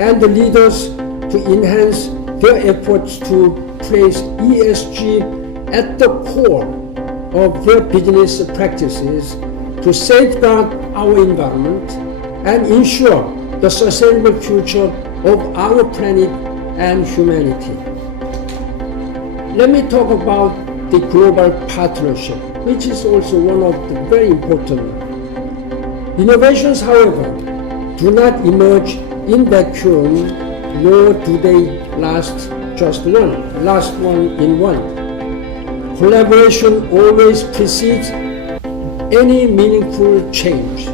and the leaders to enhance their efforts to place ESG at the core of their business practices to safeguard our environment and ensure the sustainable future of our planet and humanity. Let me talk about the global partnership, which is also one of the very important. Innovations, however, do not emerge in vacuum, nor do they last one in one. Collaboration always precedes any meaningful change.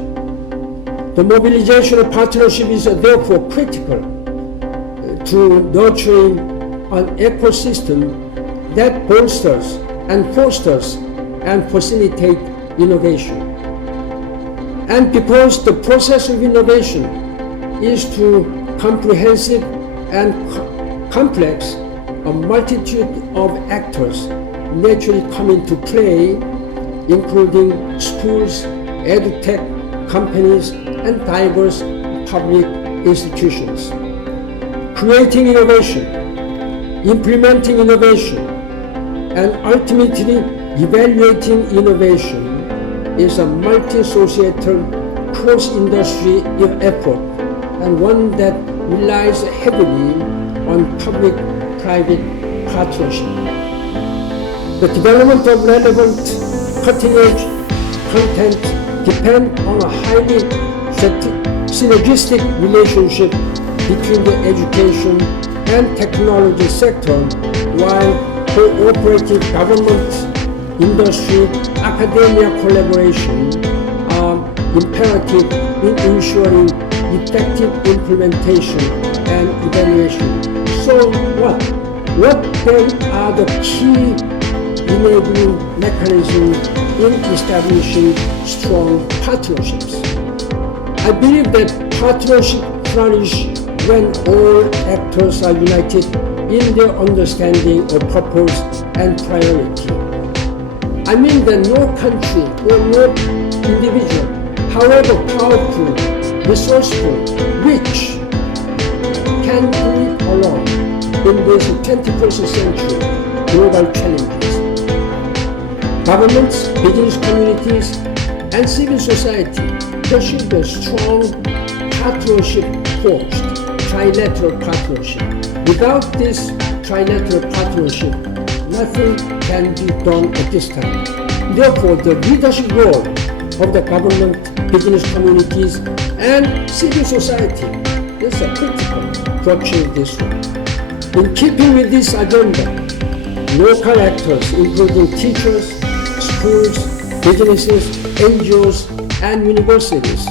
The mobilization of partnership is therefore critical to nurturing an ecosystem that bolsters and fosters and facilitates innovation. And because the process of innovation is too comprehensive and complex, a multitude of actors naturally come into play, including schools, edutech companies, and diverse public institutions. Creating innovation, implementing innovation, and ultimately evaluating innovation is a multi-societal cross-industry effort, and one that relies heavily on public-private partnership. The development of relevant cutting-edge content depends on a highly synergistic relationship between the education and technology sector, while cooperative government, industry, academia collaboration are imperative in ensuring effective implementation and evaluation. So what? What then are the key enabling mechanisms in establishing strong partnerships? I believe that partnerships flourish when all actors are united in their understanding of purpose and priority. I mean that no country or no individual, however powerful, resourceful, rich, can do it alone in this 21st century global challenges. Governments, business communities, and civil society, there should be a strong partnership forged, trilateral partnership. Without this trilateral partnership, nothing can be done at this time. Therefore, the leadership role of the government, business communities, and civil society is critical to achieve this one. In keeping with this agenda, local actors, including teachers, schools, businesses, NGOs, and universities,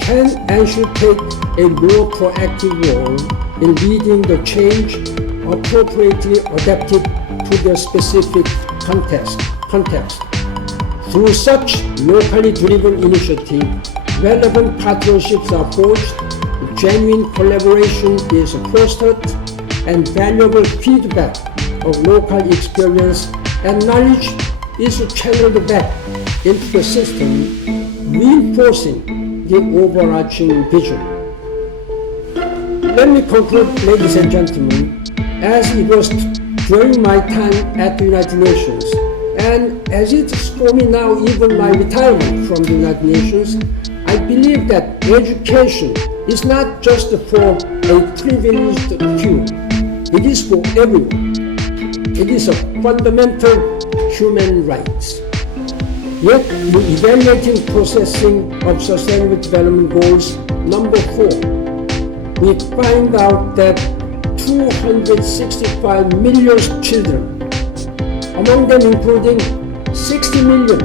can and should take a more proactive role in leading the change appropriately adapted to their specific context. Through such locally driven initiative, relevant partnerships are forged, genuine collaboration is fostered, and valuable feedback of local experience and knowledge is channeled back into the system, reinforcing the overarching vision. Let me conclude, ladies and gentlemen, as it was during my time at the United Nations, and as it's for me now, even my retirement from the United Nations, I believe that education is not just for a privileged few. It is for everyone. It is a fundamental human right. Yet, in evaluating processing of Sustainable Development Goals number 4, we find out that 265 million children, among them including 60 million,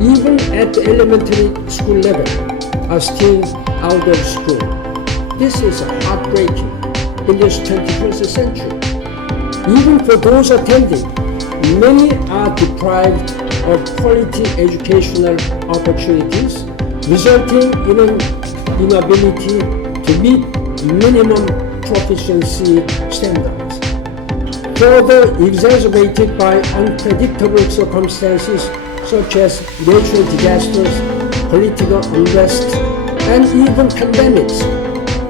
even at the elementary school level, are still out of school. This is heartbreaking in this 21st century. Even for those attending, many are deprived of quality educational opportunities, resulting in an inability to meet minimum proficiency standards. Further exacerbated by unpredictable circumstances such as natural disasters, political unrest, and even pandemics,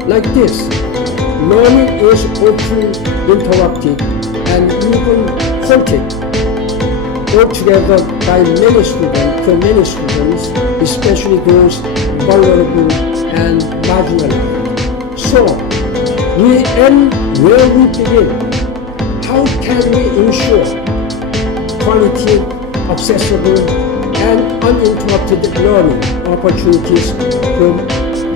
like this. Learning is often interrupted and even halted altogether by many students, especially those vulnerable and marginalized. So, we end where we begin. How can we ensure quality, accessible, and uninterrupted learning opportunities for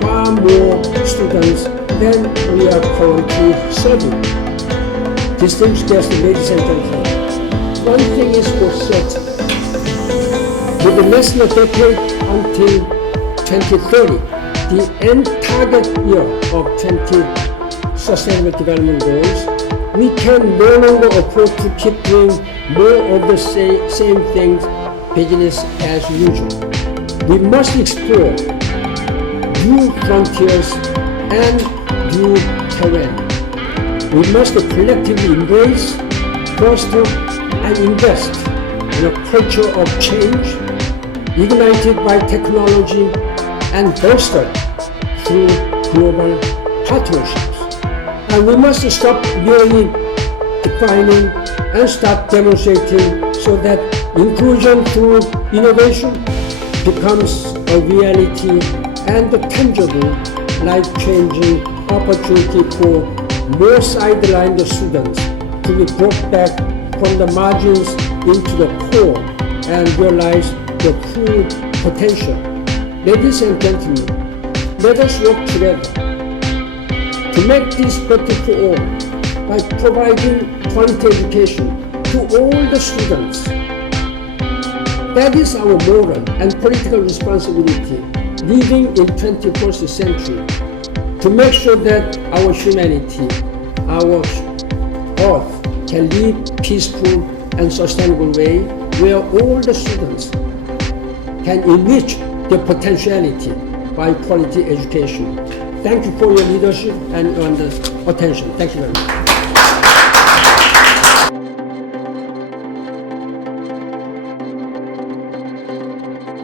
far more students than we are currently serving? Distinguished guests, ladies and gentlemen, one thing is for certain. With less than a decade until 2030, the end target year of 20 Sustainable Development Goals, we can no longer afford to keep doing more of the same things, business as usual. We must explore new frontiers and new terrain. We must collectively embrace, foster, and invest in a culture of change, ignited by technology and bolstered through global partnerships. And we must stop merely defining and start demonstrating so that inclusion through innovation becomes a reality and a tangible, life-changing opportunity for more sidelined students to be brought back from the margins into the core and realize their full potential. Ladies and gentlemen, let us work together to make this better for all by providing quality education to all the students. That is our moral and political responsibility living in 21st century to make sure that our humanity, our earth can live peaceful and sustainable way where all the students can enrich their potentiality by quality education. Thank you for your leadership and your attention. Thank you very much.